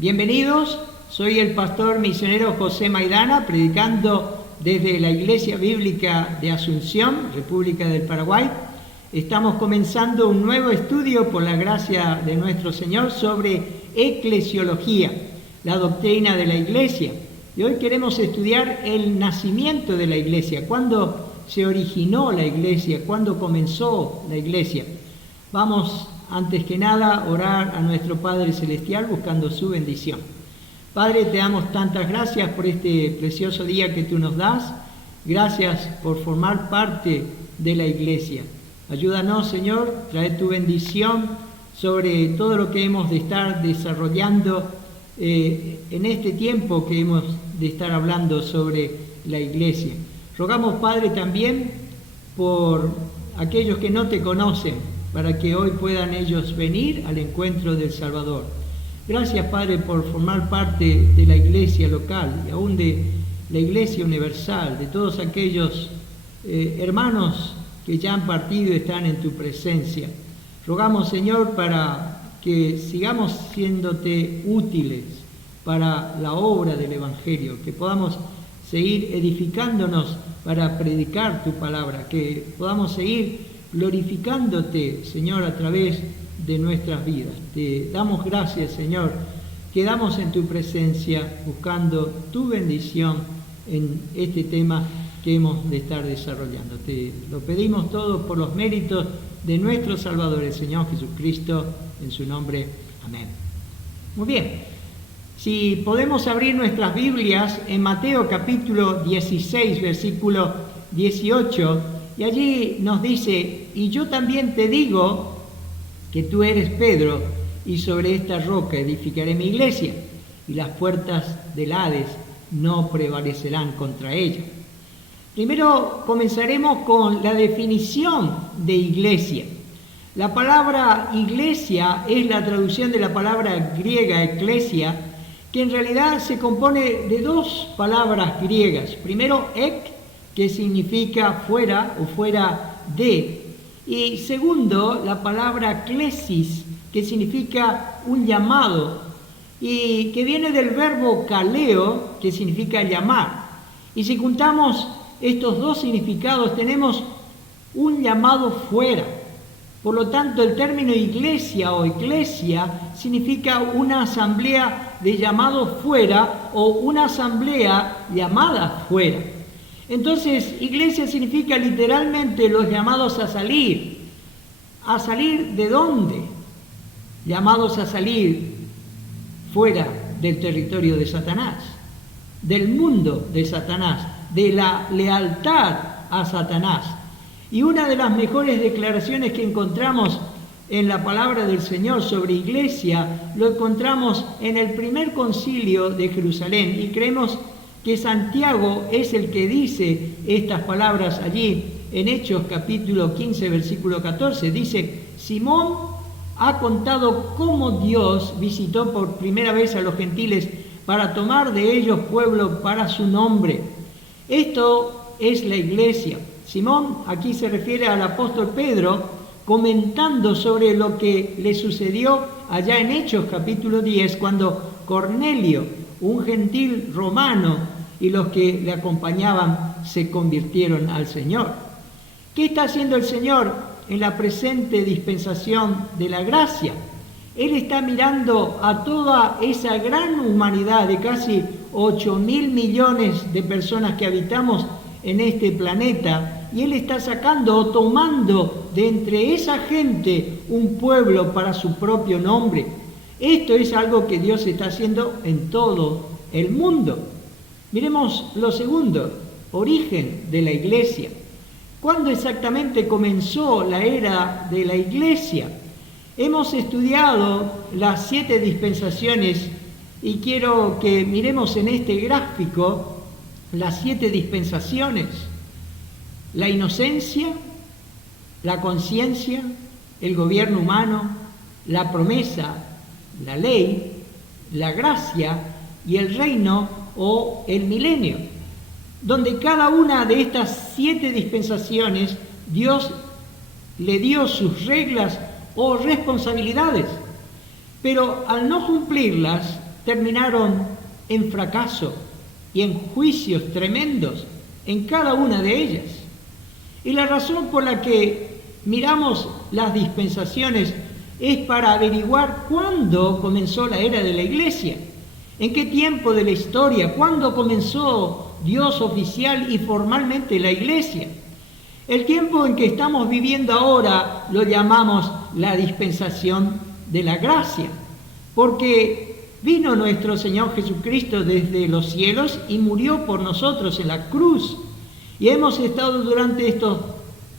Bienvenidos, soy el pastor misionero José Maidana, predicando desde la Iglesia Bíblica de Asunción, República del Paraguay. Estamos comenzando un nuevo estudio por la gracia de nuestro Señor sobre eclesiología, la doctrina de la Iglesia. Y hoy queremos estudiar el nacimiento de la Iglesia, cuándo se originó la Iglesia, cuándo comenzó la Iglesia. Vamos, antes que nada, orar a nuestro Padre Celestial buscando su bendición. Padre, te damos tantas gracias por este precioso día que tú nos das. Gracias por formar parte de la Iglesia. Ayúdanos, Señor, trae tu bendición sobre todo lo que hemos de estar desarrollando en este tiempo que hemos de estar hablando sobre la Iglesia. Rogamos, Padre, también por aquellos que no te conocen, para que hoy puedan ellos venir al encuentro del Salvador. Gracias, Padre, por formar parte de la Iglesia local y aún de la Iglesia universal, de todos aquellos hermanos que ya han partido y están en tu presencia. Rogamos, Señor, para que sigamos siéndote útiles para la obra del Evangelio, que podamos seguir edificándonos para predicar tu palabra, que podamos seguir glorificándote, Señor, a través de nuestras vidas. Te damos gracias, Señor. Quedamos en tu presencia buscando tu bendición en este tema que hemos de estar desarrollando. Te lo pedimos todo por los méritos de nuestro Salvador, el Señor Jesucristo, en su nombre. Amén. Muy bien. Si podemos abrir nuestras Biblias en Mateo capítulo 16, versículo 18, y allí nos dice: y yo también te digo que tú eres Pedro, y sobre esta roca edificaré mi iglesia, y las puertas del Hades no prevalecerán contra ella. Primero comenzaremos con la definición de iglesia. La palabra iglesia es la traducción de la palabra griega eclesia, que en realidad se compone de dos palabras griegas. Primero, ek, que significa fuera o fuera de. Y segundo, la palabra klesis, que significa un llamado, y que viene del verbo kaleo, que significa llamar. Y si juntamos estos dos significados, tenemos un llamado fuera. Por lo tanto, el término iglesia o eclesia significa una asamblea de llamado fuera o una asamblea llamada fuera. Entonces, iglesia significa literalmente los llamados a salir. ¿A salir de dónde? Llamados a salir fuera del territorio de Satanás, del mundo de Satanás, de la lealtad a Satanás. Y una de las mejores declaraciones que encontramos en la palabra del Señor sobre iglesia, lo encontramos en el primer concilio de Jerusalén, y creemos que Santiago es el que dice estas palabras allí en Hechos capítulo 15, versículo 14. Dice: Simón ha contado cómo Dios visitó por primera vez a los gentiles para tomar de ellos pueblo para su nombre. Esto es la iglesia. Simón aquí se refiere al apóstol Pedro, comentando sobre lo que le sucedió allá en Hechos capítulo 10, cuando Cornelio, un gentil romano, y los que le acompañaban se convirtieron al Señor. ¿Qué está haciendo el Señor en la presente dispensación de la gracia? Él está mirando a toda esa gran humanidad de casi 8.000 millones de personas que habitamos en este planeta, y Él está sacando o tomando de entre esa gente un pueblo para su propio nombre. Esto es algo que Dios está haciendo en todo el mundo. Miremos lo segundo, origen de la iglesia. ¿Cuándo exactamente comenzó la era de la iglesia? Hemos estudiado las 7 dispensaciones y quiero que miremos en este gráfico las 7 dispensaciones: la inocencia, la conciencia, el gobierno humano, la promesa, la ley, la gracia y el reino o el milenio, donde cada una de estas 7 dispensaciones Dios le dio sus reglas o responsabilidades, pero al no cumplirlas terminaron en fracaso y en juicios tremendos en cada una de ellas. Y la razón por la que miramos las dispensaciones es para averiguar cuándo comenzó la era de la Iglesia, en qué tiempo de la historia, cuándo comenzó Dios oficial y formalmente la Iglesia. El tiempo en que estamos viviendo ahora lo llamamos la dispensación de la gracia, porque vino nuestro Señor Jesucristo desde los cielos y murió por nosotros en la cruz. Y hemos estado durante estos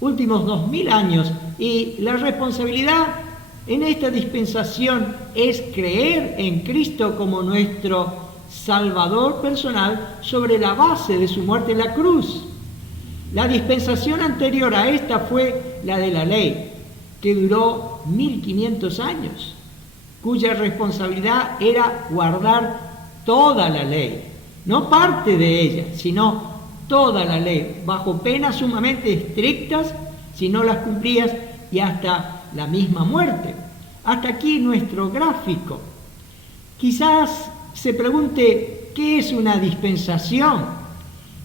últimos 2000 años, y la responsabilidad en esta dispensación es creer en Cristo como nuestro Salvador personal sobre la base de su muerte en la cruz. La dispensación anterior a esta fue la de la ley, que duró 1500 años, cuya responsabilidad era guardar toda la ley, no parte de ella, sino toda la ley, bajo penas sumamente estrictas si no las cumplías, y hasta la misma muerte. Hasta aquí nuestro gráfico. Quizás se pregunte, ¿qué es una dispensación?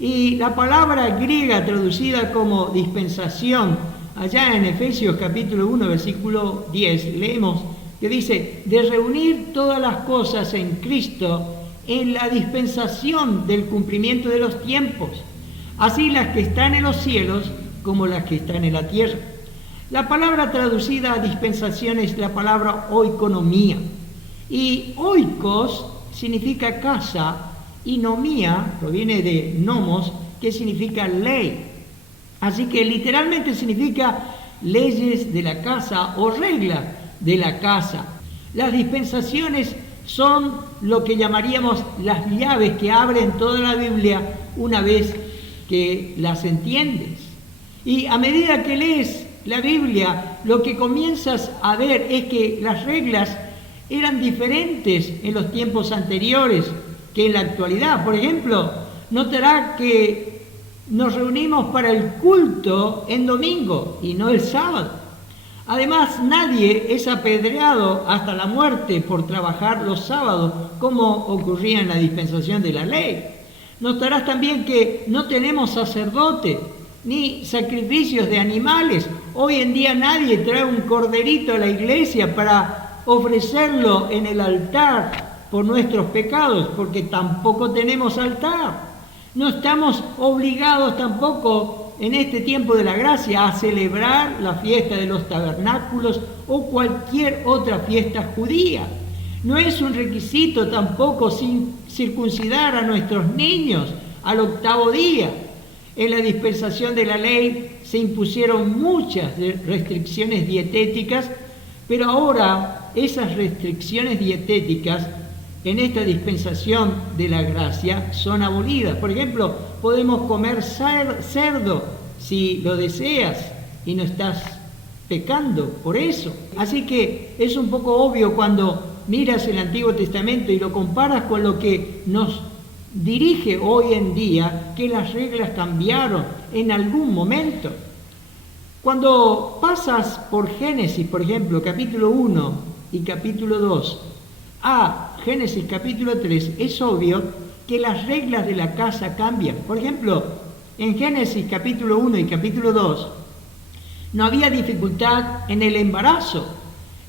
Y la palabra griega traducida como dispensación, allá en Efesios capítulo 1, versículo 10, leemos que dice, de reunir todas las cosas en Cristo en la dispensación del cumplimiento de los tiempos, así las que están en los cielos como las que están en la tierra. La palabra traducida a dispensación es la palabra oikonomía, y oikos significa casa, y nomía proviene de nomos, que significa ley. Así que literalmente significa leyes de la casa o reglas de la casa. Las dispensaciones son lo que llamaríamos las llaves que abren toda la Biblia una vez que las entiendes. Y a medida que lees la Biblia, lo que comienzas a ver es que las reglas eran diferentes en los tiempos anteriores que en la actualidad. Por ejemplo, notará que nos reunimos para el culto en domingo y no el sábado. Además, nadie es apedreado hasta la muerte por trabajar los sábados, como ocurría en la dispensación de la ley. Notarás también que no tenemos sacerdote ni sacrificios de animales. Hoy en día nadie trae un corderito a la iglesia para ofrecerlo en el altar por nuestros pecados, porque tampoco tenemos altar. No estamos obligados tampoco en este tiempo de la gracia a celebrar la fiesta de los tabernáculos o cualquier otra fiesta judía. No es un requisito tampoco circuncidar a nuestros niños al 8º día. En la dispensación de la ley se impusieron muchas restricciones dietéticas, pero ahora esas restricciones dietéticas en esta dispensación de la gracia son abolidas. Por ejemplo, podemos comer cerdo si lo deseas y no estás pecando por eso. Así que es un poco obvio cuando miras el Antiguo Testamento y lo comparas con lo que nos dirige hoy en día, que las reglas cambiaron en algún momento. Cuando pasas por Génesis, por ejemplo, capítulo 1 y capítulo 2, a Génesis capítulo 3, es obvio que las reglas de la casa cambian. Por ejemplo, en Génesis capítulo 1 y capítulo 2, no había dificultad en el embarazo,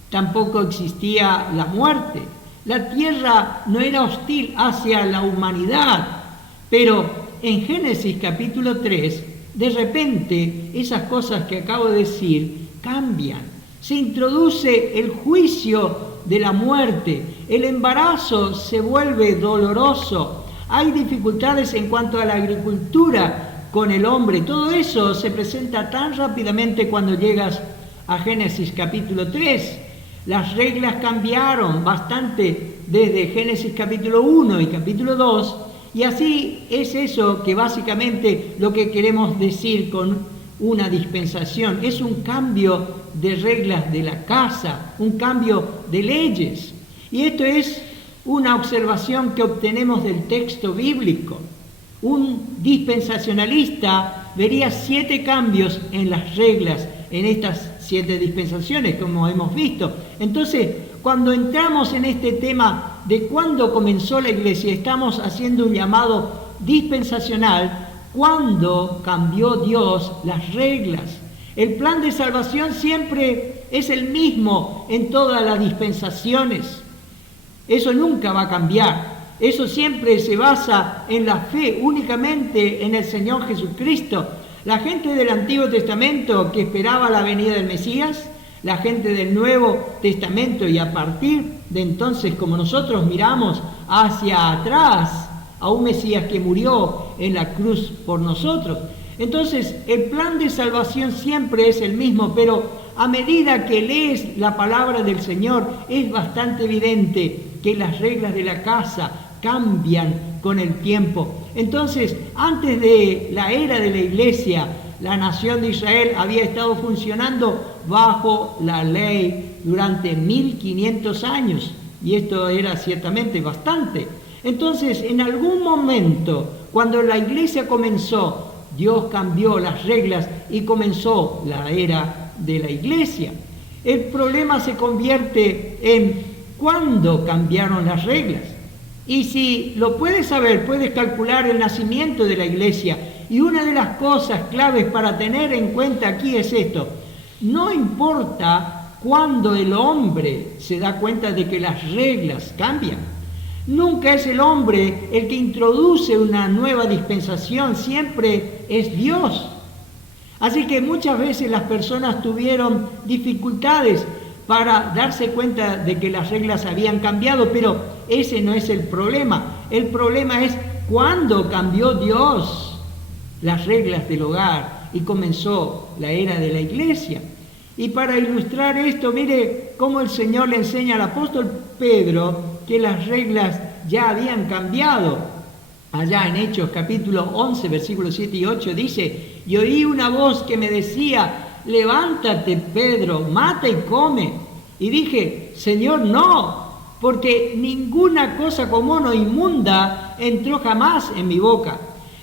tampoco existía la muerte. La tierra no era hostil hacia la humanidad, pero en Génesis capítulo 3, de repente, esas cosas que acabo de decir cambian. Se introduce el juicio de la muerte, el embarazo se vuelve doloroso, hay dificultades en cuanto a la agricultura con el hombre. Todo eso se presenta tan rápidamente cuando llegas a Génesis capítulo 3. Las reglas cambiaron bastante desde Génesis capítulo 1 y capítulo 2, y así es eso que básicamente lo que queremos decir con una dispensación. Es un cambio de reglas de la casa, un cambio de leyes. Y esto es una observación que obtenemos del texto bíblico. Un dispensacionalista vería 7 cambios en las reglas, en estas 7 dispensaciones, como hemos visto. Entonces, cuando entramos en este tema de cuándo comenzó la iglesia, estamos haciendo un llamado dispensacional, cuando cambió Dios las reglas. El plan de salvación siempre es el mismo en todas las dispensaciones. Eso nunca va a cambiar. Eso siempre se basa en la fe, únicamente en el Señor Jesucristo. La gente del Antiguo Testamento que esperaba la venida del Mesías, la gente del Nuevo Testamento, y a partir de entonces, como nosotros miramos hacia atrás a un Mesías que murió en la cruz por nosotros. Entonces, el plan de salvación siempre es el mismo, pero a medida que lees la palabra del Señor, es bastante evidente que las reglas de la casa cambian con el tiempo. Entonces, antes de la era de la iglesia, la nación de Israel había estado funcionando bajo la ley durante 1500 años, y esto era ciertamente bastante. Entonces, en algún momento, cuando la iglesia comenzó, Dios cambió las reglas y comenzó la era de la iglesia. El problema se convierte en cuándo cambiaron las reglas. Y si lo puedes saber, puedes calcular el nacimiento de la iglesia. Y una de las cosas claves para tener en cuenta aquí es esto: no importa cuándo el hombre se da cuenta de que las reglas cambian. Nunca es el hombre el que introduce una nueva dispensación, siempre es Dios. Así que muchas veces las personas tuvieron dificultades para darse cuenta de que las reglas habían cambiado, pero ese no es el problema. El problema es cuándo cambió Dios las reglas del hogar y comenzó la era de la iglesia. Y para ilustrar esto, mire cómo el Señor le enseña al apóstol Pedro que las reglas ya habían cambiado. Allá en Hechos capítulo 11, versículos 7 y 8 dice: y oí una voz que me decía: levántate, Pedro, mata y come. Y dije: Señor, no, porque ninguna cosa común o inmunda entró jamás en mi boca.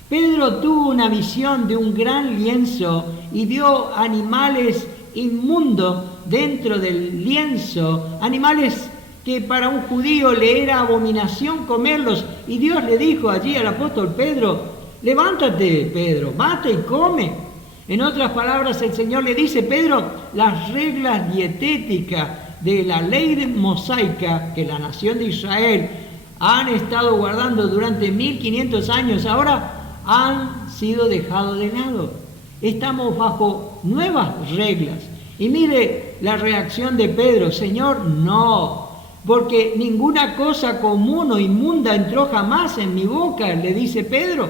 Pedro tuvo una visión de un gran lienzo y vio animales inmundos dentro del lienzo, animales que para un judío le era abominación comerlos, y Dios le dijo allí al apóstol Pedro: levántate, Pedro, mata y come. En otras palabras, el Señor le dice: Pedro, las reglas dietéticas de la ley mosaica que la nación de Israel han estado guardando durante 1500 años, ahora han sido dejados de lado. Estamos bajo nuevas reglas. Y mire la reacción de Pedro: Señor, no, porque ninguna cosa común o inmunda entró jamás en mi boca, le dice Pedro.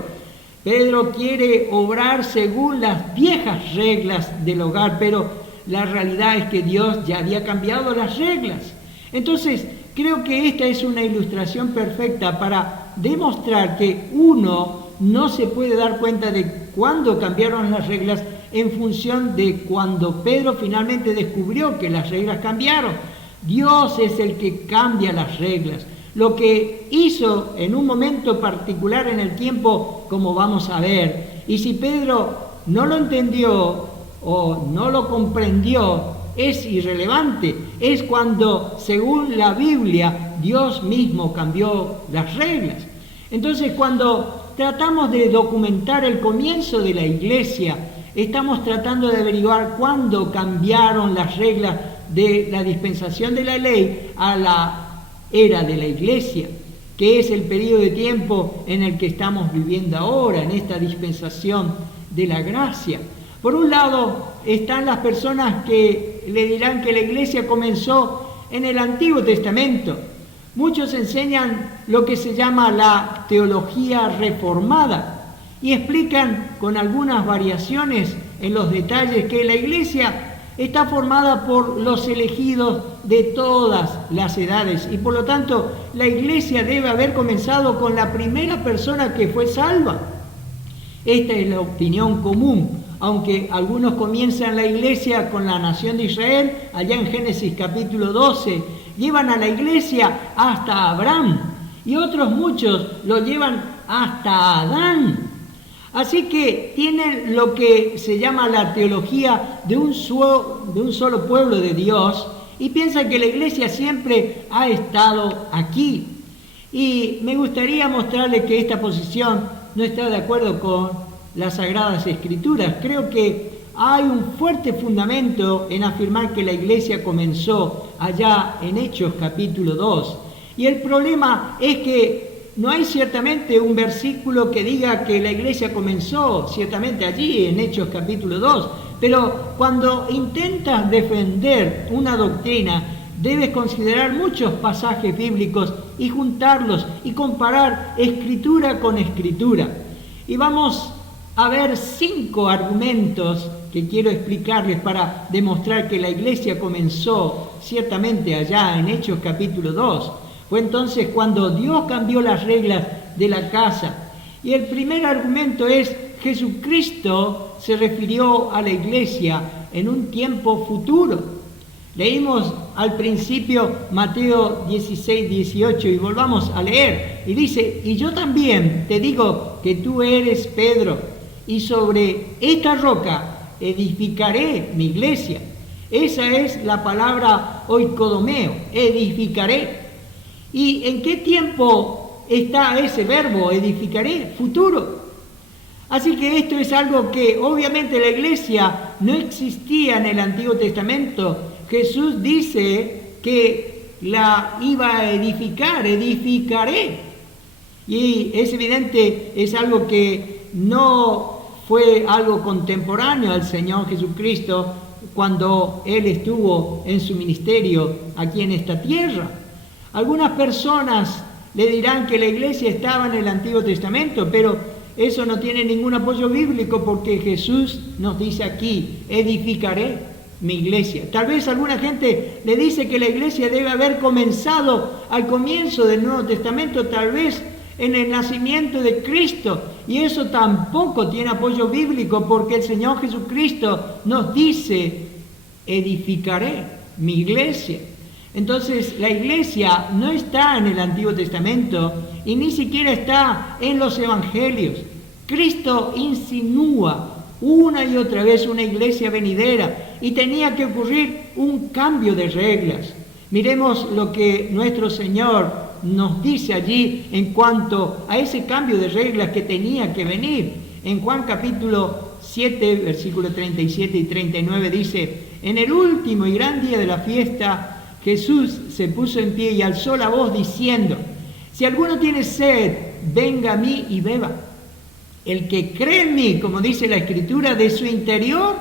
Pedro quiere obrar según las viejas reglas del hogar, pero la realidad es que Dios ya había cambiado las reglas. Entonces, creo que esta es una ilustración perfecta para demostrar que uno no se puede dar cuenta de cuándo cambiaron las reglas en función de cuando Pedro finalmente descubrió que las reglas cambiaron. Dios es el que cambia las reglas. Lo que hizo en un momento particular en el tiempo, como vamos a ver. Y si Pedro no lo entendió o no lo comprendió, es irrelevante. Es cuando, según la Biblia, Dios mismo cambió las reglas. Entonces, cuando tratamos de documentar el comienzo de la iglesia, estamos tratando de averiguar cuándo cambiaron las reglas de la dispensación de la ley a la era de la iglesia, que es el periodo de tiempo en el que estamos viviendo ahora, en esta dispensación de la gracia. Por un lado están las personas que le dirán que la iglesia comenzó en el Antiguo Testamento. Muchos enseñan lo que se llama la teología reformada y explican con algunas variaciones en los detalles que la iglesia está formada por los elegidos de todas las edades y por lo tanto la iglesia debe haber comenzado con la primera persona que fue salva. Esta es la opinión común, aunque algunos comienzan la iglesia con la nación de Israel, allá en Génesis capítulo 12, llevan a la iglesia hasta Abraham y otros muchos lo llevan hasta Adán. Así que tienen lo que se llama la teología de un solo pueblo de Dios y piensan que la iglesia siempre ha estado aquí. Y me gustaría mostrarles que esta posición no está de acuerdo con las Sagradas Escrituras. Creo que hay un fuerte fundamento en afirmar que la iglesia comenzó allá en Hechos capítulo 2. Y el problema es que no hay ciertamente un versículo que diga que la iglesia comenzó ciertamente allí en Hechos capítulo 2. Pero cuando intentas defender una doctrina, debes considerar muchos pasajes bíblicos y juntarlos y comparar escritura con escritura. Y vamos a ver 5 argumentos que quiero explicarles para demostrar que la iglesia comenzó ciertamente allá en Hechos capítulo 2. Fue entonces cuando Dios cambió las reglas de la casa. Y el primer argumento es: Jesucristo se refirió a la iglesia en un tiempo futuro. Leímos al principio Mateo 16, 18 y volvamos a leer. Y dice: y yo también te digo que tú eres Pedro, y sobre esta roca edificaré mi iglesia. Esa es la palabra oikodomeo, edificaré. ¿Y en qué tiempo está ese verbo, edificaré? Futuro. Así que esto es algo que obviamente la iglesia no existía en el Antiguo Testamento. Jesús dice que la iba a edificar, edificaré. Y es evidente, es algo que no fue algo contemporáneo al Señor Jesucristo cuando Él estuvo en su ministerio aquí en esta tierra. Algunas personas le dirán que la iglesia estaba en el Antiguo Testamento, pero eso no tiene ningún apoyo bíblico porque Jesús nos dice aquí: edificaré mi iglesia. Tal vez alguna gente le dice que la iglesia debe haber comenzado al comienzo del Nuevo Testamento, tal vez en el nacimiento de Cristo, y eso tampoco tiene apoyo bíblico porque el Señor Jesucristo nos dice: edificaré mi iglesia. Entonces la iglesia no está en el Antiguo Testamento y ni siquiera está en los evangelios. Cristo insinúa una y otra vez una iglesia venidera y tenía que ocurrir un cambio de reglas. Miremos lo que nuestro Señor nos dice allí en cuanto a ese cambio de reglas que tenía que venir. En Juan capítulo 7, versículos 37 y 39 dice: en el último y gran día de la fiesta, Jesús se puso en pie y alzó la voz diciendo: si alguno tiene sed, venga a mí y beba. El que cree en mí, como dice la Escritura, de su interior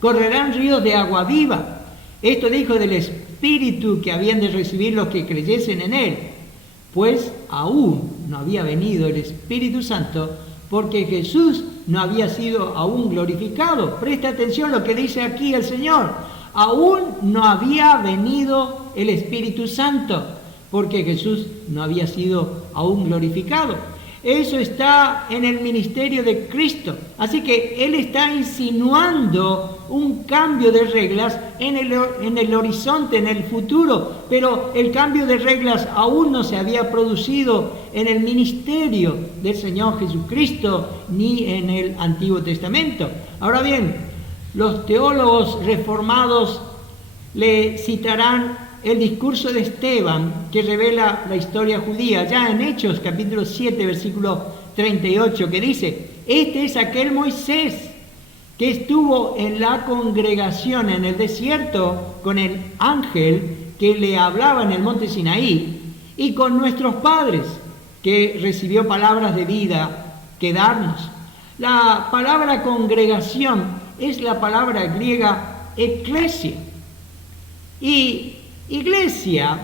correrán ríos de agua viva. Esto dijo del Espíritu que habían de recibir los que creyesen en Él, pues aún no había venido el Espíritu Santo, porque Jesús no había sido aún glorificado. Presta atención a lo que dice aquí el Señor: aún no había venido el Espíritu Santo, porque Jesús no había sido aún glorificado. Eso está en el ministerio de Cristo. Así que Él está insinuando un cambio de reglas en el horizonte, en el futuro. Pero el cambio de reglas aún no se había producido en el ministerio del Señor Jesucristo ni en el Antiguo Testamento. Ahora bien, los teólogos reformados le citarán el discurso de Esteban, que revela la historia judía, ya en Hechos capítulo 7, versículo 38, que dice: este es aquel Moisés que estuvo en la congregación en el desierto con el ángel que le hablaba en el monte Sinaí, y con nuestros padres, que recibió palabras de vida que darnos. La palabra congregación es la palabra griega eclesia. Y iglesia,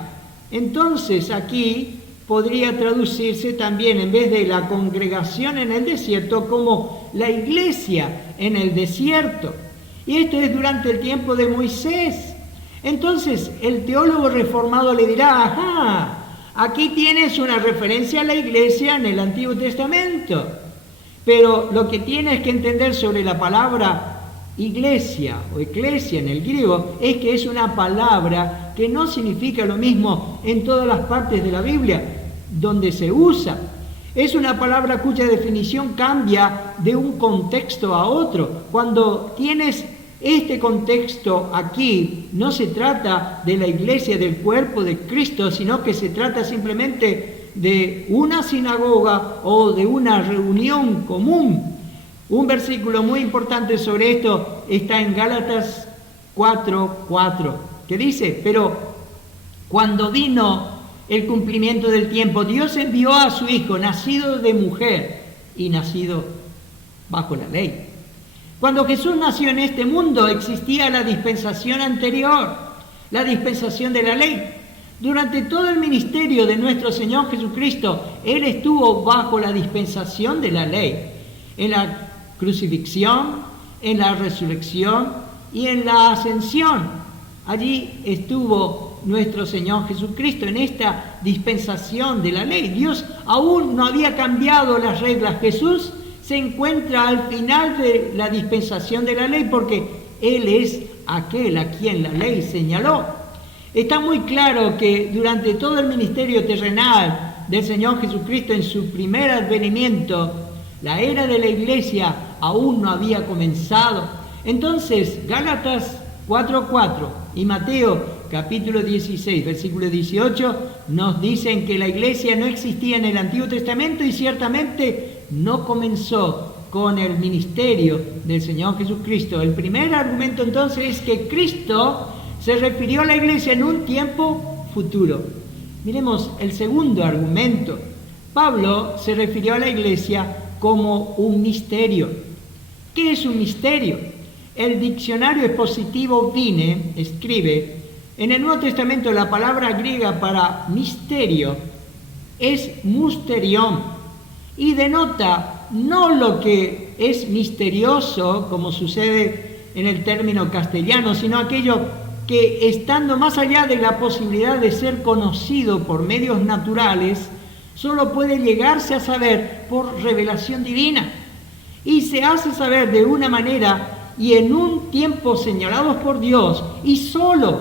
entonces aquí podría traducirse también, en vez de la congregación en el desierto, como la iglesia en el desierto. Y esto es durante el tiempo de Moisés. Entonces el teólogo reformado le dirá: ajá, aquí tienes una referencia a la iglesia en el Antiguo Testamento. Pero lo que tienes que entender sobre la palabra iglesia o eclesia en el griego es que es una palabra que no significa lo mismo en todas las partes de la Biblia donde se usa. Es una palabra cuya definición cambia de un contexto a otro. Cuando tienes este contexto aquí, no se trata de la iglesia del cuerpo de Cristo, sino que se trata simplemente de una sinagoga o de una reunión común. Un versículo muy importante sobre esto está en Gálatas 4:4, que dice: pero cuando vino el cumplimiento del tiempo, Dios envió a su Hijo, nacido de mujer y nacido bajo la ley. Cuando Jesús nació en este mundo existía la dispensación anterior, la dispensación de la ley. Durante todo el ministerio de nuestro Señor Jesucristo, Él estuvo bajo la dispensación de la ley. En la crucifixión, en la resurrección y en la ascensión. Allí estuvo nuestro Señor Jesucristo en esta dispensación de la ley. Dios aún no había cambiado las reglas. Jesús se encuentra al final de la dispensación de la ley porque Él es aquel a quien la ley señaló. Está muy claro que durante todo el ministerio terrenal del Señor Jesucristo, en su primer advenimiento, la era de la iglesia aún no había comenzado. Entonces, Gálatas 4:4 y Mateo capítulo 16, versículo 18, nos dicen que la iglesia no existía en el Antiguo Testamento y ciertamente no comenzó con el ministerio del Señor Jesucristo. El primer argumento entonces es que Cristo se refirió a la iglesia en un tiempo futuro. Miremos el segundo argumento. Pablo se refirió a la iglesia como un misterio. ¿Qué es un misterio? El diccionario expositivo Vine escribe: en el Nuevo Testamento la palabra griega para misterio es mysterion y denota no lo que es misterioso, como sucede en el término castellano, sino aquello que, estando más allá de la posibilidad de ser conocido por medios naturales, solo puede llegarse a saber por revelación divina. Y se hace saber de una manera y en un tiempo señalados por Dios, y solo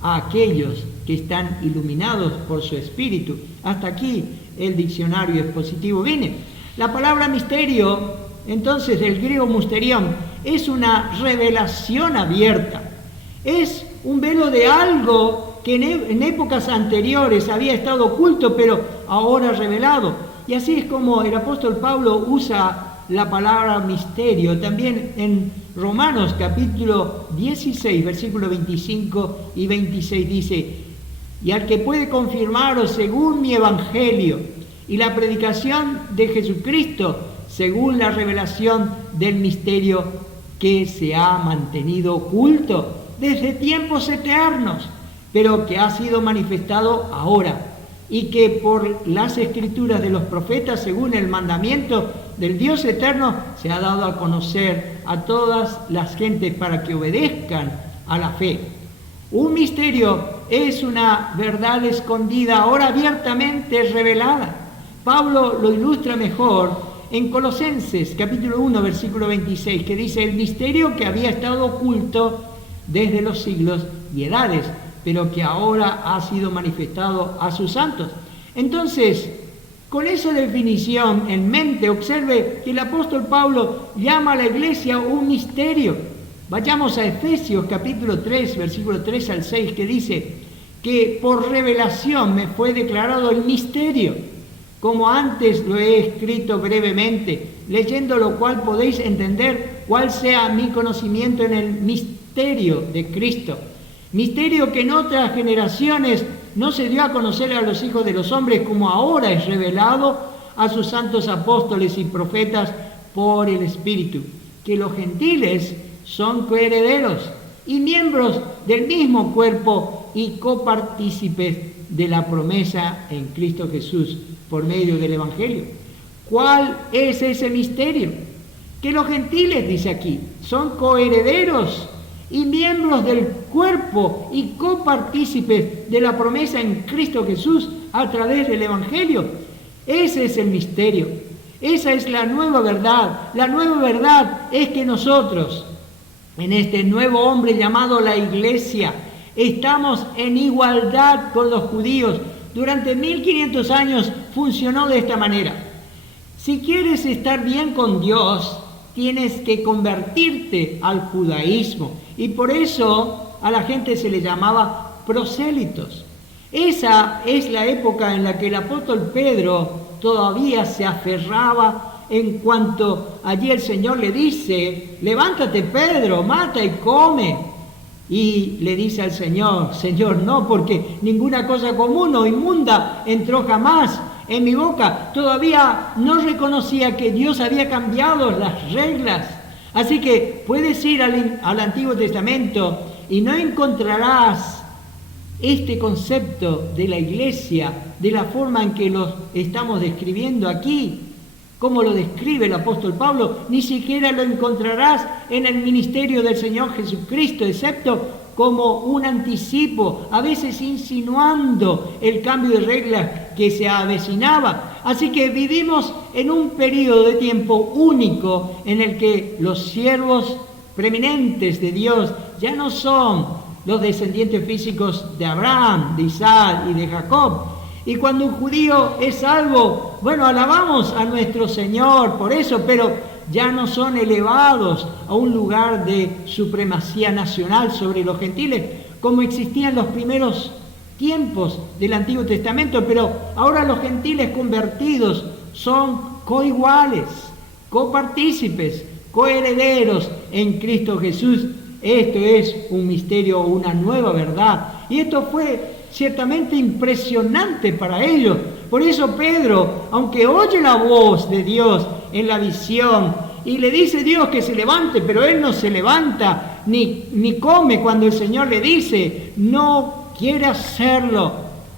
a aquellos que están iluminados por su Espíritu. Hasta aquí el diccionario expositivo Vine. La palabra misterio, entonces, del griego mysterion, es una revelación abierta. Es un velo de algo que en épocas anteriores había estado oculto, pero ahora revelado. Y así es como el apóstol Pablo usa la palabra misterio. También en Romanos capítulo 16, versículos 25 y 26 dice: y al que puede confirmaros según mi evangelio y la predicación de Jesucristo, según la revelación del misterio que se ha mantenido oculto desde tiempos eternos, pero que ha sido manifestado ahora, y que por las escrituras de los profetas, según el mandamiento del Dios eterno, se ha dado a conocer a todas las gentes para que obedezcan a la fe. Un misterio es una verdad escondida, ahora abiertamente revelada. Pablo lo ilustra mejor en Colosenses capítulo 1, versículo 26, que dice: el misterio que había estado oculto desde los siglos y edades, pero que ahora ha sido manifestado a sus santos. Entonces, con esa definición en mente, observe que el apóstol Pablo llama a la iglesia un misterio. Vayamos a Efesios capítulo 3, versículo 3 al 6, que dice que por revelación me fue declarado el misterio, como antes lo he escrito brevemente, leyendo lo cual podéis entender cuál sea mi conocimiento en el misterio de Cristo. Misterio que en otras generaciones no se dio a conocer a los hijos de los hombres, como ahora es revelado a sus santos apóstoles y profetas por el Espíritu, que los gentiles son coherederos y miembros del mismo cuerpo y copartícipes de la promesa en Cristo Jesús por medio del Evangelio. ¿Cuál es ese misterio? Que los gentiles, dice aquí, son coherederos y miembros del cuerpo y copartícipes de la promesa en Cristo Jesús a través del Evangelio. Ese es el misterio. Esa es la nueva verdad. La nueva verdad es que nosotros, en este nuevo hombre llamado la Iglesia, estamos en igualdad con los judíos. Durante 1500 años funcionó de esta manera. Si quieres estar bien con Dios, tienes que convertirte al judaísmo. Y por eso a la gente se le llamaba prosélitos. Esa es la época en la que el apóstol Pedro todavía se aferraba en cuanto allí el Señor le dice: levántate, Pedro, mata y come. Y le dice al Señor: Señor, no, porque ninguna cosa común o inmunda entró jamás en mi boca. Todavía no reconocía que Dios había cambiado las reglas. Así que puedes ir al Antiguo Testamento y no encontrarás este concepto de la iglesia de la forma en que lo estamos describiendo aquí, como lo describe el apóstol Pablo. Ni siquiera lo encontrarás en el ministerio del Señor Jesucristo, excepto como un anticipo, a veces insinuando el cambio de reglas que se avecinaba. Así que vivimos en un periodo de tiempo único en el que los siervos preeminentes de Dios ya no son los descendientes físicos de Abraham, de Isaac y de Jacob. Y cuando un judío es salvo, bueno, alabamos a nuestro Señor por eso, pero ya no son elevados a un lugar de supremacía nacional sobre los gentiles, como existían en los primeros tiempos del Antiguo Testamento. Pero ahora los gentiles convertidos son coiguales, copartícipes, coherederos en Cristo Jesús. Esto es un misterio, una nueva verdad. Y esto fue ciertamente impresionante para ellos. Por eso Pedro, aunque oye la voz de Dios en la visión y le dice Dios que se levante, pero él no se levanta ni come cuando el Señor le dice, no quiere hacerlo,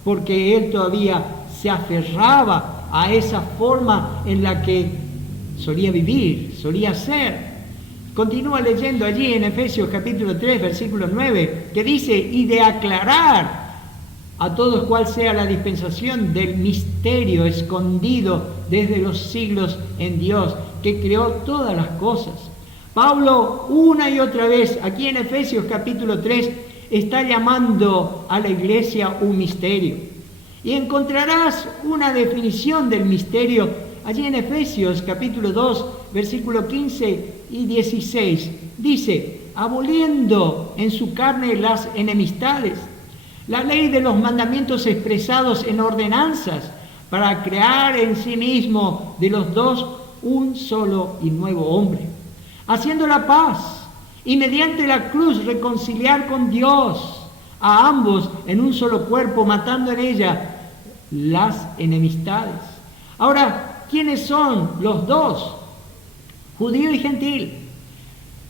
porque él todavía se aferraba a esa forma en la que solía vivir, solía ser. Continúa leyendo allí en Efesios capítulo 3, versículo 9, que dice: y de aclarar a todos cuál sea la dispensación del misterio escondido desde los siglos en Dios, que creó todas las cosas. Pablo, una y otra vez, aquí en Efesios capítulo 3, está llamando a la iglesia un misterio. Y encontrarás una definición del misterio allí en Efesios capítulo 2, versículo 15 y 16. Dice: aboliendo en su carne las enemistades, la ley de los mandamientos expresados en ordenanzas, para crear en sí mismo de los dos un solo y nuevo hombre, haciendo la paz, y mediante la cruz reconciliar con Dios a ambos en un solo cuerpo, matando en ella las enemistades. Ahora, ¿quiénes son los dos? Judío y gentil.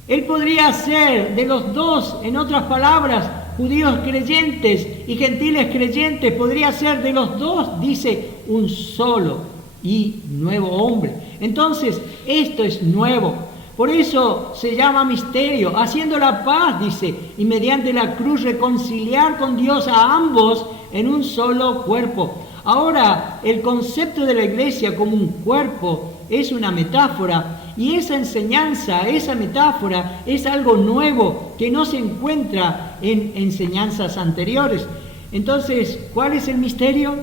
Él podría ser de los dos, en otras palabras, judíos creyentes y gentiles creyentes, podría ser de los dos, dice, un solo y nuevo hombre. Entonces, esto es nuevo. Por eso se llama misterio, haciendo la paz, dice, y mediante la cruz reconciliar con Dios a ambos en un solo cuerpo. Ahora, el concepto de la iglesia como un cuerpo es una metáfora, y esa enseñanza, esa metáfora, es algo nuevo que no se encuentra en enseñanzas anteriores. Entonces, ¿cuál es el misterio?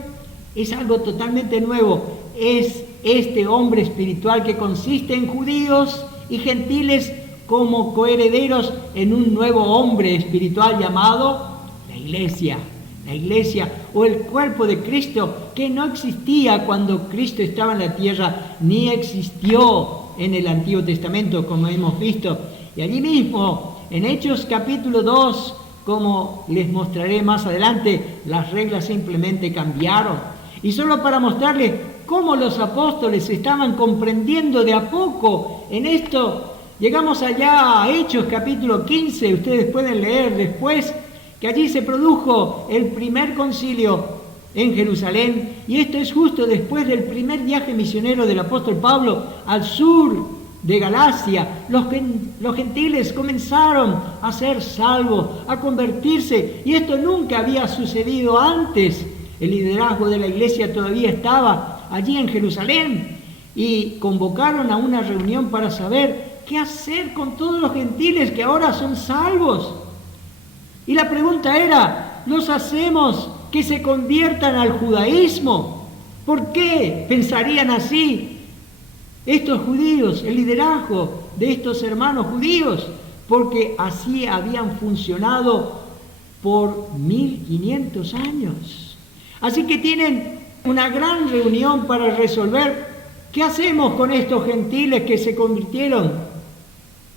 Es algo totalmente nuevo. Es este hombre espiritual que consiste en judíos y gentiles como coherederos en un nuevo hombre espiritual llamado la iglesia. La iglesia o el cuerpo de Cristo, que no existía cuando Cristo estaba en la tierra, ni existió en el Antiguo Testamento, como hemos visto. Y allí mismo, en Hechos capítulo 2, como les mostraré más adelante, las reglas simplemente cambiaron. Y solo para mostrarles cómo los apóstoles estaban comprendiendo de a poco en esto, llegamos allá a Hechos capítulo 15, ustedes pueden leer después, que allí se produjo el primer concilio en Jerusalén, y esto es justo después del primer viaje misionero del apóstol Pablo al sur de Galacia. Los gentiles comenzaron a ser salvos, a convertirse, y esto nunca había sucedido antes. El liderazgo de la iglesia todavía estaba allí en Jerusalén, y convocaron a una reunión para saber qué hacer con todos los gentiles que ahora son salvos. Y la pregunta era: ¿los hacemos que se conviertan al judaísmo? ¿Por qué pensarían así estos judíos, el liderazgo de estos hermanos judíos? Porque así habían funcionado por 1500 años. Así que tienen una gran reunión para resolver qué hacemos con estos gentiles que se convirtieron.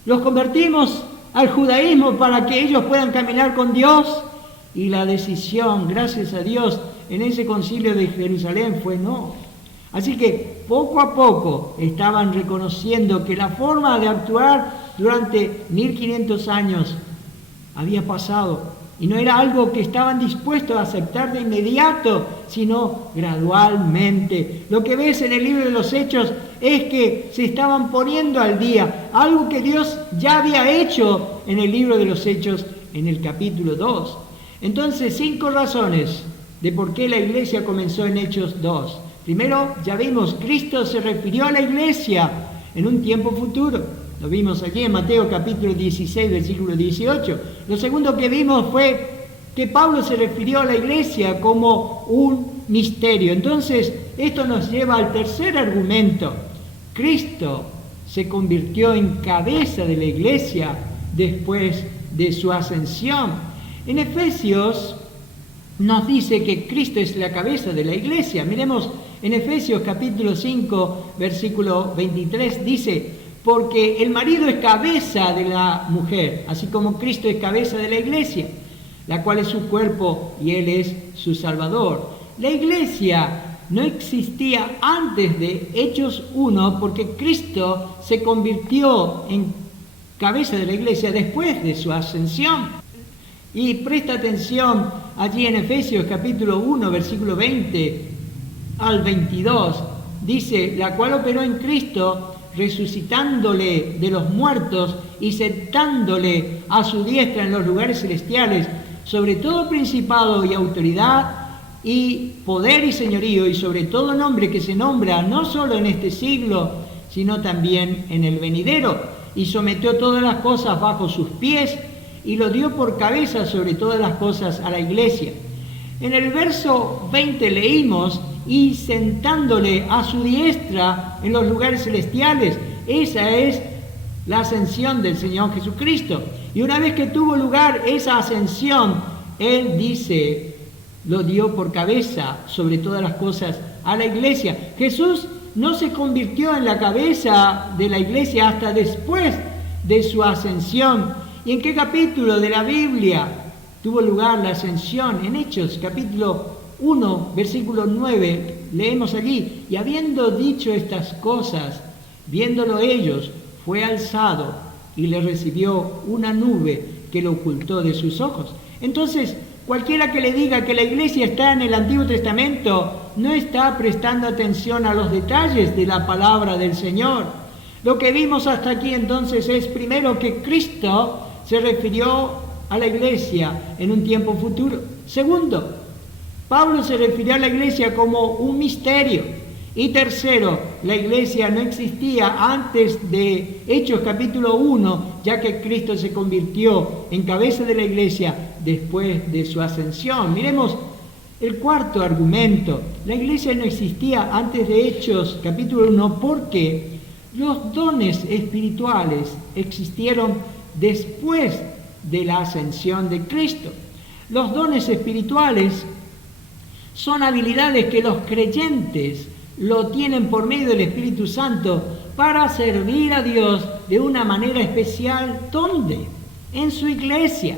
¿Los convertimos al judaísmo para que ellos puedan caminar con Dios? Y la decisión, gracias a Dios, en ese concilio de Jerusalén fue no. Así que poco a poco estaban reconociendo que la forma de actuar durante 1500 años había pasado y no era algo que estaban dispuestos a aceptar de inmediato, sino gradualmente. Lo que ves en el libro de los Hechos es que se estaban poniendo al día, algo que Dios ya había hecho en el libro de los Hechos en el capítulo 2. Entonces, 5 razones de por qué la iglesia comenzó en Hechos 2. Primero, ya vimos, Cristo se refirió a la iglesia en un tiempo futuro. Lo vimos allí en Mateo capítulo 16, versículo 18. Lo segundo que vimos fue que Pablo se refirió a la iglesia como un misterio. Entonces, esto nos lleva al tercer argumento. Cristo se convirtió en cabeza de la iglesia después de su ascensión. En Efesios nos dice que Cristo es la cabeza de la iglesia. Miremos en Efesios capítulo 5, versículo 23, dice: porque el marido es cabeza de la mujer, así como Cristo es cabeza de la iglesia, la cual es su cuerpo y Él es su Salvador. La iglesia no existía antes de Hechos 1 porque Cristo se convirtió en cabeza de la iglesia después de su ascensión. Y presta atención allí en Efesios capítulo 1, versículo 20 al 22, dice: la cual operó en Cristo, resucitándole de los muertos y sentándole a su diestra en los lugares celestiales, sobre todo principado y autoridad y poder y señorío, y sobre todo nombre que se nombra no solo en este siglo, sino también en el venidero, y sometió todas las cosas bajo sus pies, y lo dio por cabeza sobre todas las cosas a la iglesia. En el verso 20 leímos: y sentándole a su diestra en los lugares celestiales. Esa es la ascensión del Señor Jesucristo. Y una vez que tuvo lugar esa ascensión, Él dice, lo dio por cabeza sobre todas las cosas a la iglesia. Jesús no se convirtió en la cabeza de la iglesia hasta después de su ascensión. ¿Y en qué capítulo de la Biblia tuvo lugar la ascensión? En Hechos, capítulo 1, versículo 9, leemos allí: y habiendo dicho estas cosas, viéndolo ellos, fue alzado y le recibió una nube que lo ocultó de sus ojos. Entonces, cualquiera que le diga que la iglesia está en el Antiguo Testamento no está prestando atención a los detalles de la palabra del Señor. Lo que vimos hasta aquí entonces es primero que Cristo se refirió a la iglesia en un tiempo futuro. Segundo, Pablo se refirió a la iglesia como un misterio. Y tercero, la iglesia no existía antes de Hechos capítulo 1, ya que Cristo se convirtió en cabeza de la iglesia después de su ascensión. Miremos el cuarto argumento. La iglesia no existía antes de Hechos capítulo 1 porque los dones espirituales existieron después de la ascensión de Cristo. Los dones espirituales son habilidades que los creyentes lo tienen por medio del Espíritu Santo para servir a Dios de una manera especial. ¿Dónde? En su iglesia.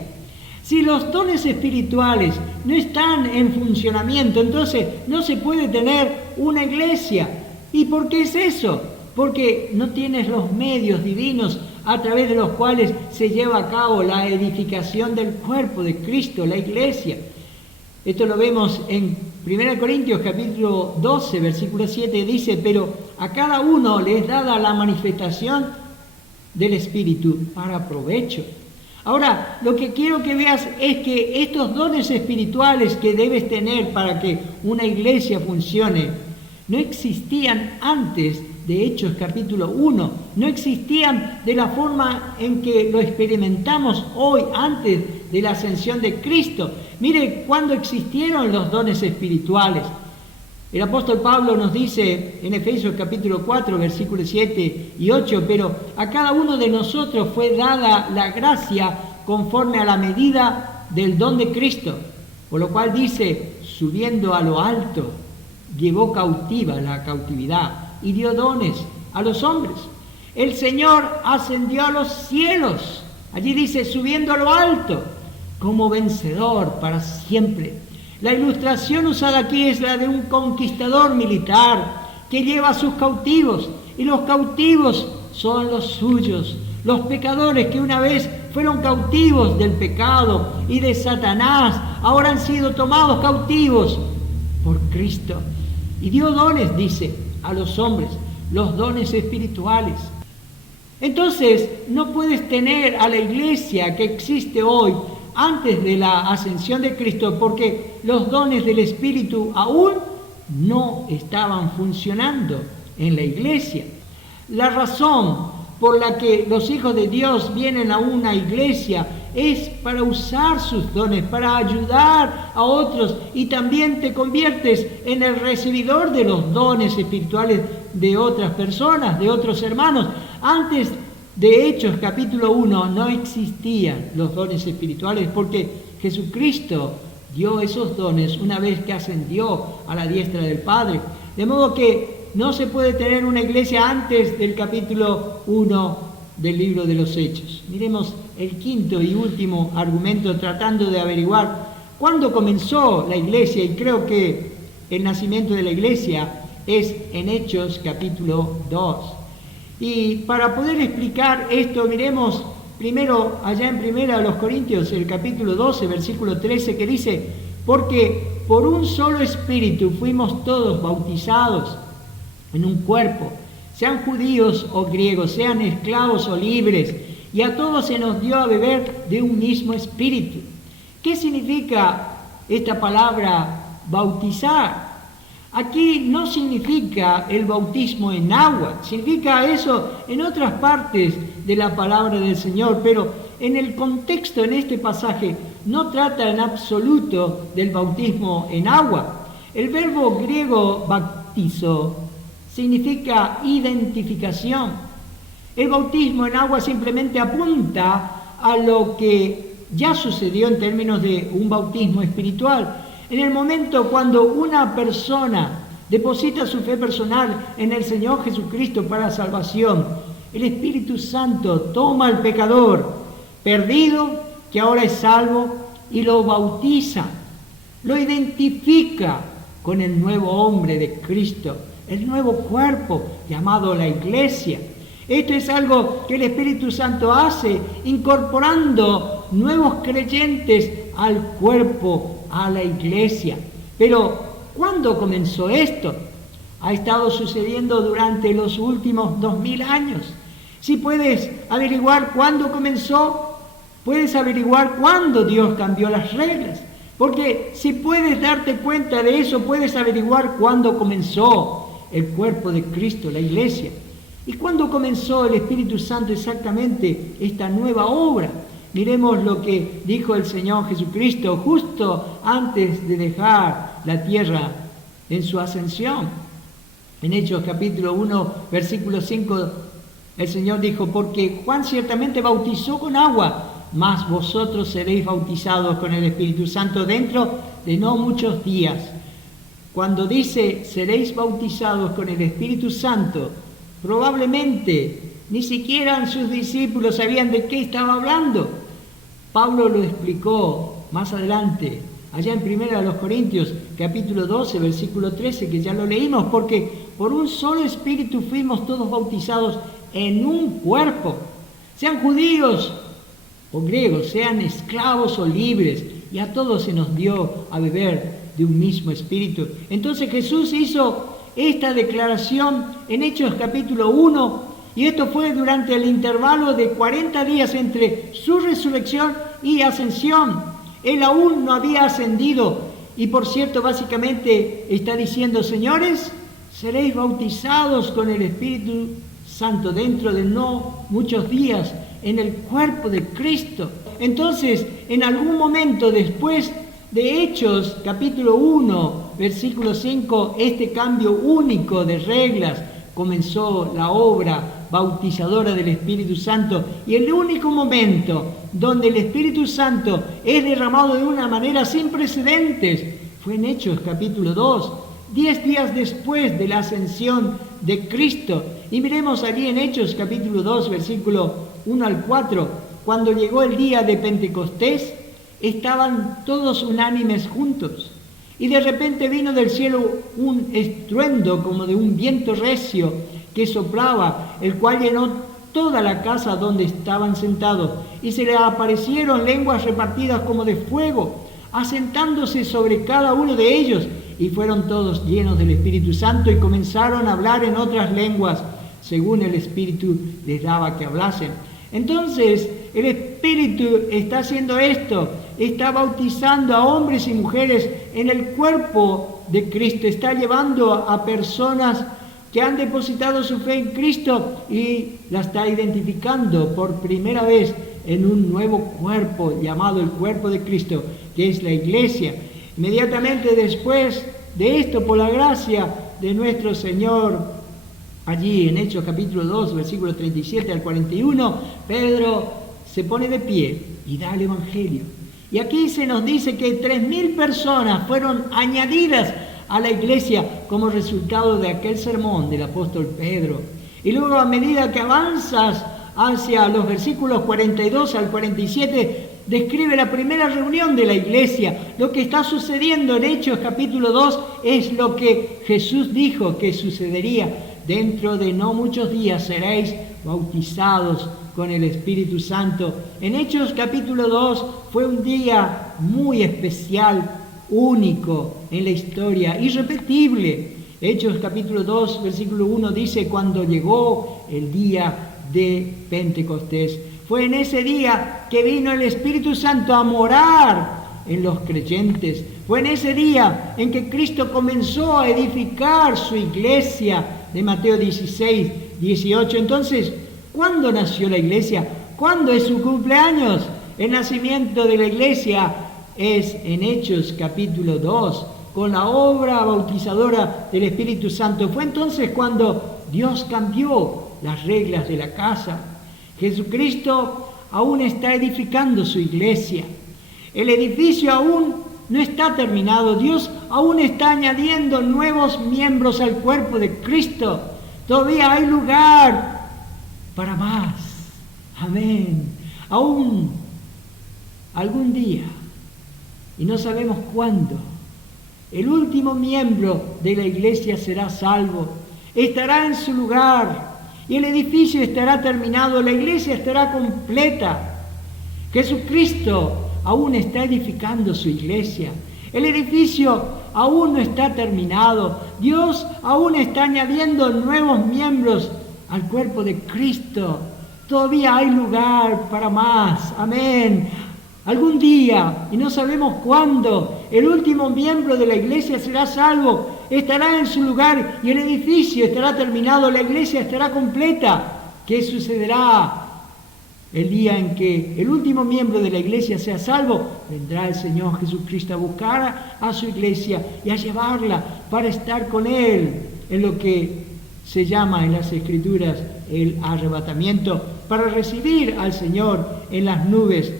Si los dones espirituales no están en funcionamiento, entonces no se puede tener una iglesia. ¿Y por qué es eso? Porque no tienes los medios divinos a través de los cuales se lleva a cabo la edificación del cuerpo de Cristo, la iglesia. Esto lo vemos en 1 Corintios capítulo 12, versículo 7, dice: pero a cada uno le es dada la manifestación del Espíritu para provecho. Ahora, lo que quiero que veas es que estos dones espirituales que debes tener para que una iglesia funcione, no existían antes de Hechos capítulo 1, no existían de la forma en que lo experimentamos hoy, antes de la ascensión de Cristo. Mire cuándo existieron los dones espirituales. El apóstol Pablo nos dice en Efesios capítulo 4, versículos 7 y 8, pero a cada uno de nosotros fue dada la gracia conforme a la medida del don de Cristo. Por lo cual dice, subiendo a lo alto, llevó cautiva la cautividad y dio dones a los hombres. El Señor ascendió a los cielos. Allí dice, subiendo a lo alto, como vencedor para siempre. La ilustración usada aquí es la de un conquistador militar que lleva a sus cautivos, y los cautivos son los suyos, los pecadores que una vez fueron cautivos del pecado y de Satanás, ahora han sido tomados cautivos por Cristo. Y dio dones, dice, a los hombres, los dones espirituales. Entonces, no puedes tener a la iglesia que existe hoy antes de la ascensión de Cristo, porque los dones del Espíritu aún no estaban funcionando en la iglesia. La razón por la que los hijos de Dios vienen a una iglesia es para usar sus dones, para ayudar a otros, y también te conviertes en el recibidor de los dones espirituales de otras personas, de otros hermanos. Antes de Hechos capítulo 1 no existían los dones espirituales porque Jesucristo dio esos dones una vez que ascendió a la diestra del Padre. De modo que no se puede tener una iglesia antes del capítulo 1 del libro de los Hechos. Miremos el quinto y último argumento tratando de averiguar cuándo comenzó la iglesia, y creo que el nacimiento de la iglesia es en Hechos capítulo 2. Y para poder explicar esto, miremos primero allá en 1 Corintios, el capítulo 12, versículo 13, que dice, porque por un solo espíritu fuimos todos bautizados en un cuerpo, sean judíos o griegos, sean esclavos o libres, y a todos se nos dio a beber de un mismo espíritu. ¿Qué significa esta palabra bautizar? Aquí no significa el bautismo en agua, significa eso en otras partes de la palabra del Señor, pero en el contexto, en este pasaje, no trata en absoluto del bautismo en agua. El verbo griego bautizo significa identificación. El bautismo en agua simplemente apunta a lo que ya sucedió en términos de un bautismo espiritual. En el momento cuando una persona deposita su fe personal en el Señor Jesucristo para salvación, el Espíritu Santo toma al pecador perdido, que ahora es salvo, y lo bautiza, lo identifica con el nuevo hombre de Cristo, el nuevo cuerpo llamado la iglesia. Esto es algo que el Espíritu Santo hace, incorporando nuevos creyentes al cuerpo, a la iglesia. Pero, ¿cuándo comenzó esto? Ha estado sucediendo durante los últimos 2000 años. Si puedes averiguar cuándo comenzó, puedes averiguar cuándo Dios cambió las reglas. Porque si puedes darte cuenta de eso, puedes averiguar cuándo comenzó el cuerpo de Cristo, la iglesia. ¿Y cuándo comenzó el Espíritu Santo exactamente esta nueva obra? Miremos lo que dijo el Señor Jesucristo justo antes de dejar la tierra en su ascensión. En Hechos capítulo 1, versículo 5, el Señor dijo, porque Juan ciertamente bautizó con agua, mas vosotros seréis bautizados con el Espíritu Santo dentro de no muchos días. Cuando dice seréis bautizados con el Espíritu Santo, probablemente ni siquiera sus discípulos sabían de qué estaba hablando. Pablo lo explicó más adelante, allá en 1 Corintios, capítulo 12, versículo 13, que ya lo leímos, porque por un solo espíritu fuimos todos bautizados en un cuerpo, sean judíos o griegos, sean esclavos o libres, y a todos se nos dio a beber de un mismo espíritu. Entonces Jesús hizo esta declaración en Hechos capítulo 1, y esto fue durante el intervalo de 40 días entre su resurrección y ascensión. Él aún no había ascendido, y por cierto, básicamente está diciendo, señores, seréis bautizados con el Espíritu Santo dentro de no muchos días en el cuerpo de Cristo. Entonces, en algún momento después de Hechos capítulo 1, versículo 5, este cambio único de reglas comenzó la obra bautizadora del Espíritu Santo. Y el único momento donde el Espíritu Santo es derramado de una manera sin precedentes fue en Hechos capítulo 2, 10 días después de la ascensión de Cristo. Y miremos allí en Hechos capítulo 2, versículo 1 al 4, cuando llegó el día de Pentecostés, estaban todos unánimes juntos. Y de repente vino del cielo un estruendo como de un viento recio que soplaba, el cual llenó toda la casa donde estaban sentados. Y se le aparecieron lenguas repartidas como de fuego, asentándose sobre cada uno de ellos. Y fueron todos llenos del Espíritu Santo y comenzaron a hablar en otras lenguas, según el Espíritu les daba que hablasen. Entonces, el Espíritu está haciendo esto, está bautizando a hombres y mujeres en el cuerpo de Cristo, está llevando a personas que han depositado su fe en Cristo y la está identificando por primera vez en un nuevo cuerpo llamado el cuerpo de Cristo, que es la iglesia. Inmediatamente después de esto, por la gracia de nuestro Señor, allí en Hechos capítulo 2, versículos 37 al 41, Pedro se pone de pie y da el Evangelio. Y aquí se nos dice que 3.000 personas fueron añadidas a la iglesia como resultado de aquel sermón del apóstol Pedro. Y luego, a medida que avanzas hacia los versículos 42 al 47, describe la primera reunión de la iglesia. Lo que está sucediendo en Hechos capítulo 2 es lo que Jesús dijo que sucedería. Dentro de no muchos días seréis bautizados con el Espíritu Santo. En Hechos capítulo 2 fue un día muy especial, único en la historia, irrepetible. Hechos capítulo 2, versículo 1 dice: cuando llegó el día de Pentecostés. Fue en ese día que vino el Espíritu Santo a morar en los creyentes. Fue en ese día en que Cristo comenzó a edificar su iglesia, de Mateo 16, 18. Entonces, ¿cuándo nació la iglesia? ¿Cuándo es su cumpleaños? El nacimiento de la iglesia es en Hechos capítulo 2, con la obra bautizadora del Espíritu Santo. Fue entonces cuando Dios cambió las reglas de la casa. Jesucristo aún está edificando su iglesia. El edificio aún no está terminado. Dios aún está añadiendo nuevos miembros al cuerpo de Cristo. Todavía hay lugar para más. Amén. Aún algún día, y no sabemos cuándo, el último miembro de la iglesia será salvo. Estará en su lugar y el edificio estará terminado. La iglesia estará completa. Jesucristo aún está edificando su iglesia. El edificio aún no está terminado. Dios aún está añadiendo nuevos miembros al cuerpo de Cristo. Todavía hay lugar para más. Amén. Algún día, y no sabemos cuándo, el último miembro de la iglesia será salvo, estará en su lugar y el edificio estará terminado, la iglesia estará completa. ¿Qué sucederá? El día en que el último miembro de la iglesia sea salvo, vendrá el Señor Jesucristo a buscar a su iglesia y a llevarla para estar con Él en lo que se llama en las Escrituras el arrebatamiento, para recibir al Señor en las nubes.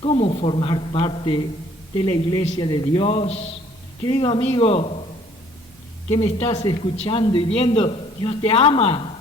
¿Cómo formar parte de la iglesia de Dios? Querido amigo, que me estás escuchando y viendo, Dios te ama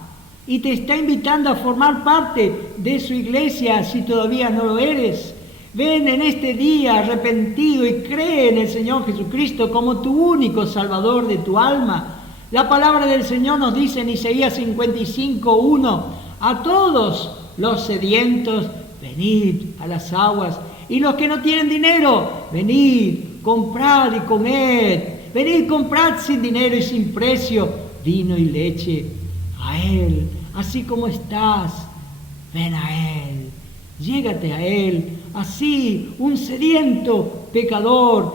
y te está invitando a formar parte de su iglesia si todavía no lo eres. Ven en este día arrepentido y cree en el Señor Jesucristo como tu único Salvador de tu alma. La palabra del Señor nos dice en Isaías 55:1: a todos los sedientos, venid a las aguas, y los que no tienen dinero, venid, comprad y comed. Venid, comprad sin dinero y sin precio vino y leche. A Él, así como estás, ven a Él, llégate a Él, así, un sediento pecador.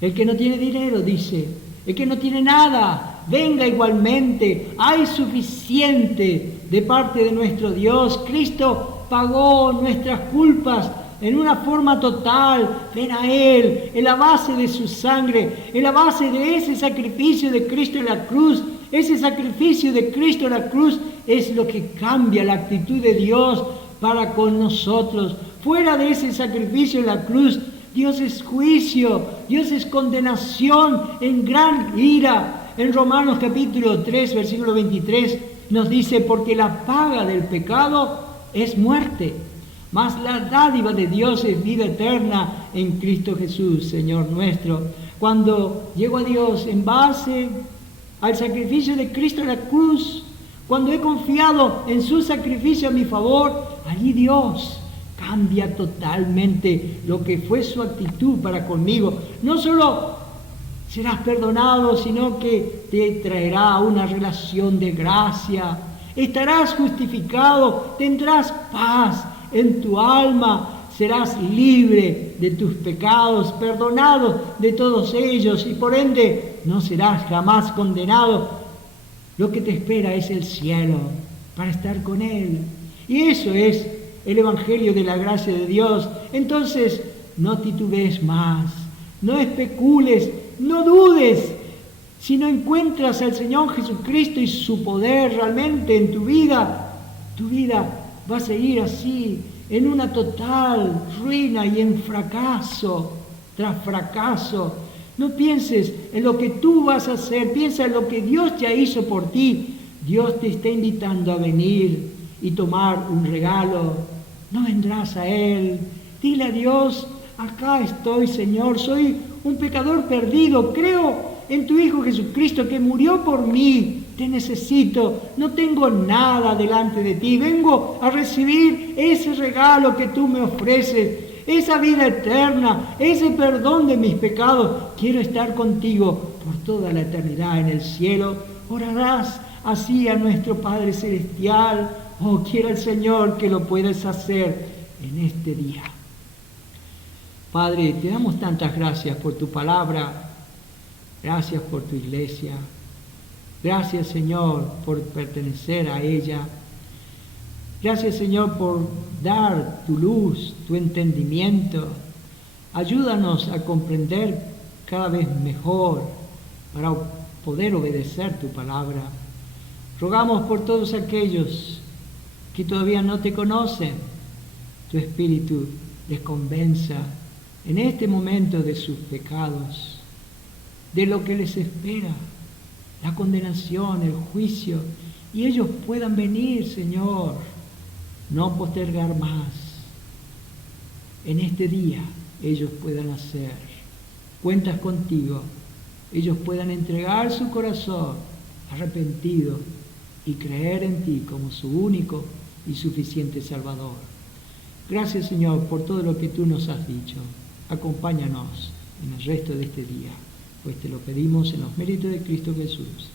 El que no tiene dinero, dice, el que no tiene nada, venga igualmente. Hay suficiente de parte de nuestro Dios. Cristo pagó nuestras culpas en una forma total. Ven a Él, en la base de su sangre, en la base de ese sacrificio de Cristo en la cruz. Ese sacrificio de Cristo en la cruz es lo que cambia la actitud de Dios para con nosotros. Fuera de ese sacrificio en la cruz, Dios es juicio, Dios es condenación en gran ira. En Romanos capítulo 3, versículo 23, nos dice, porque la paga del pecado es muerte, mas la dádiva de Dios es vida eterna en Cristo Jesús, Señor nuestro. Cuando llego a Dios en base al sacrificio de Cristo en la cruz, cuando he confiado en su sacrificio a mi favor, allí Dios cambia totalmente lo que fue su actitud para conmigo. No solo serás perdonado, sino que te traerá una relación de gracia. Estarás justificado, tendrás paz en tu alma, serás libre de tus pecados, perdonado de todos ellos y por ende no serás jamás condenado. Lo que te espera es el cielo para estar con Él. Y eso es el Evangelio de la gracia de Dios. Entonces, no titubees más, no especules, no dudes. Si no encuentras al Señor Jesucristo y su poder realmente en tu vida va a seguir así, en una total ruina y en fracaso tras fracaso. No pienses en lo que tú vas a hacer, piensa en lo que Dios ya hizo por ti. Dios te está invitando a venir y tomar un regalo. No vendrás a Él. Dile a Dios, acá estoy, Señor, soy un pecador perdido, creo en tu Hijo Jesucristo que murió por mí, te necesito, no tengo nada delante de ti, vengo a recibir ese regalo que tú me ofreces, esa vida eterna, ese perdón de mis pecados. Quiero estar contigo por toda la eternidad en el cielo. Orarás así a nuestro Padre Celestial. Oh, quiera el Señor que lo puedas hacer en este día. Padre, te damos tantas gracias por tu palabra, gracias por tu iglesia, gracias, Señor, por pertenecer a ella. Gracias, Señor, por dar tu luz, tu entendimiento. Ayúdanos a comprender cada vez mejor para poder obedecer tu palabra. Rogamos por todos aquellos que todavía no te conocen. Tu Espíritu les convenza en este momento de sus pecados, de lo que les espera, la condenación, el juicio, y ellos puedan venir, Señor, no postergar más. En este día ellos puedan hacer cuentas contigo, ellos puedan entregar su corazón arrepentido y creer en ti como su único y suficiente Salvador. Gracias, Señor, por todo lo que tú nos has dicho. Acompáñanos en el resto de este día, pues te lo pedimos en los méritos de Cristo Jesús.